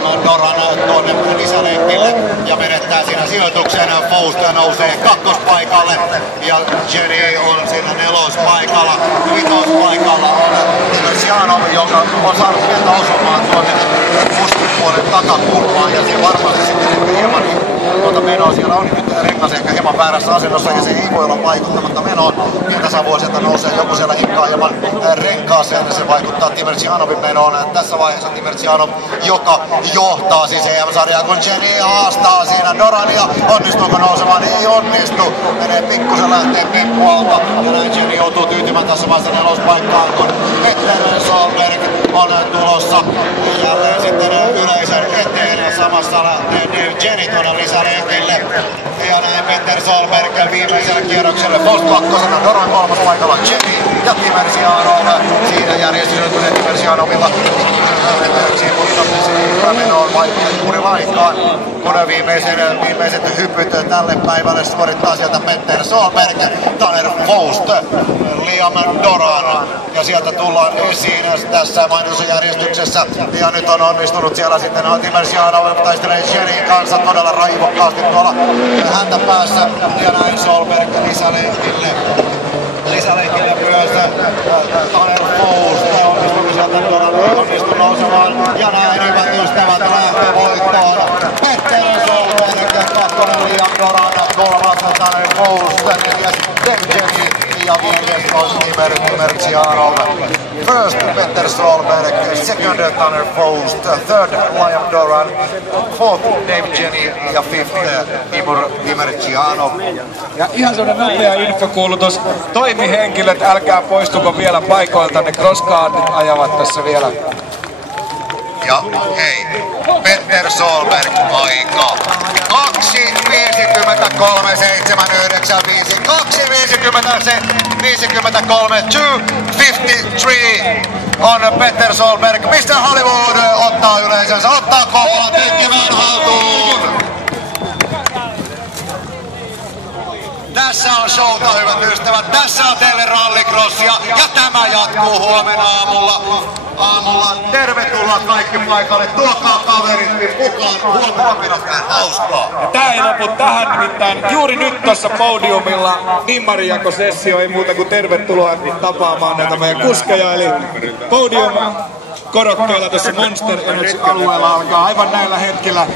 Liam Doran tuonne lisälenkille ja menettää siinä sijoituksen. Faust nousee kakkospaikalle ja Jenny on siinä nelospaikalla. Vitospaikalla on Dimersjanov, joka on saanut pientä osumaan tuonne puolen takakulmaan ja se varmasti sitten hieman menoa. Siellä on nyt rengas ehkä hieman väärässä asennossa ja se ei voi olla vaikuttamatta menoon. Pientä savua sieltä nousee joku siellä hinkkaa hieman renkaaseen ja se vaikuttaa Dimersjanovin menoon. Tässä vaiheessa Dimersjanov, joka johtaa siis EM-sarjaa, kun Jenny haastaa siinä Dorania. Onnistuuko nousemaan? Ei onnistu. Menee pikkusen lähtee pippualta ja näin Jenny joutuu tyytymään tässä vaiheessa nelospaikkaan, kun Petter Solberg on tulossa jälleen sitten yleisön eteen. Samassa lähtee Dave Jenny tuonne lisälenkille. Ja näin Petter Solberg viimeisellä kierrokselle. Faust kakkosena, Doran kolmospaikalla Jenny ja Dimersjanov. Siinä järjestynyt Dimersjanovilla menoon vaikuttaa juuri lainkaan, kun viimeiset hypyt tälle päivälle suorittaa sieltä Petter Solberg, Tanner Faust, Liam Doran ja sieltä tullaan esiin tässä mainitussa järjestyksessä ja nyt on onnistunut siellä sitten Dimersjanov taistelee Jennin kanssa todella raivokkaasti tuolla häntä päässä ja näin Solberg lisälenkille myös Tanner Faust onnistunut sieltä Doran onnistunut nousemaan ja näin hyvät ystävät lähtövoittoon Petter Solberg, kakkonen Liam Doran, kolmas Tanner Faust, neljäs Dave Jenny ja viides on Dimersjanov. First Petter Solberg, second Tanner Faust, third Liam Doran, fourth Dave Jenny ja fifth Dimersjanov. Ja ihan sellainen nopea infokuulutus. Toimihenkilöt, älkää poistuko vielä paikoilta, ne crosscardit ajavat tässä vielä. Ja hei, Petter Solberg aika 2:53.795, 2:53, 2:53 on Petter Solberg. Mr. Hollywood ottaa yleisönsä, ottaa koplan tekemään haltuun. Tässä on showta, hyvät ystävät. Tässä on teille rallycrossia ja tämä jatkuu huomenna aamulla. Tervetuloa kaikki paikalle. Tuokaa kaverit mukaan. Huomenna pidetään hauskaa. Ja tää ei lopu tähän, nimittäin juuri nyt tuossa podiumilla nimmarinjakosessio, ei muuta kuin tervetuloa tapaamaan näitä meidän kuskeja. Eli podium korokkeella tässä Monster Energy -alueella alkaa aivan näillä hetkillä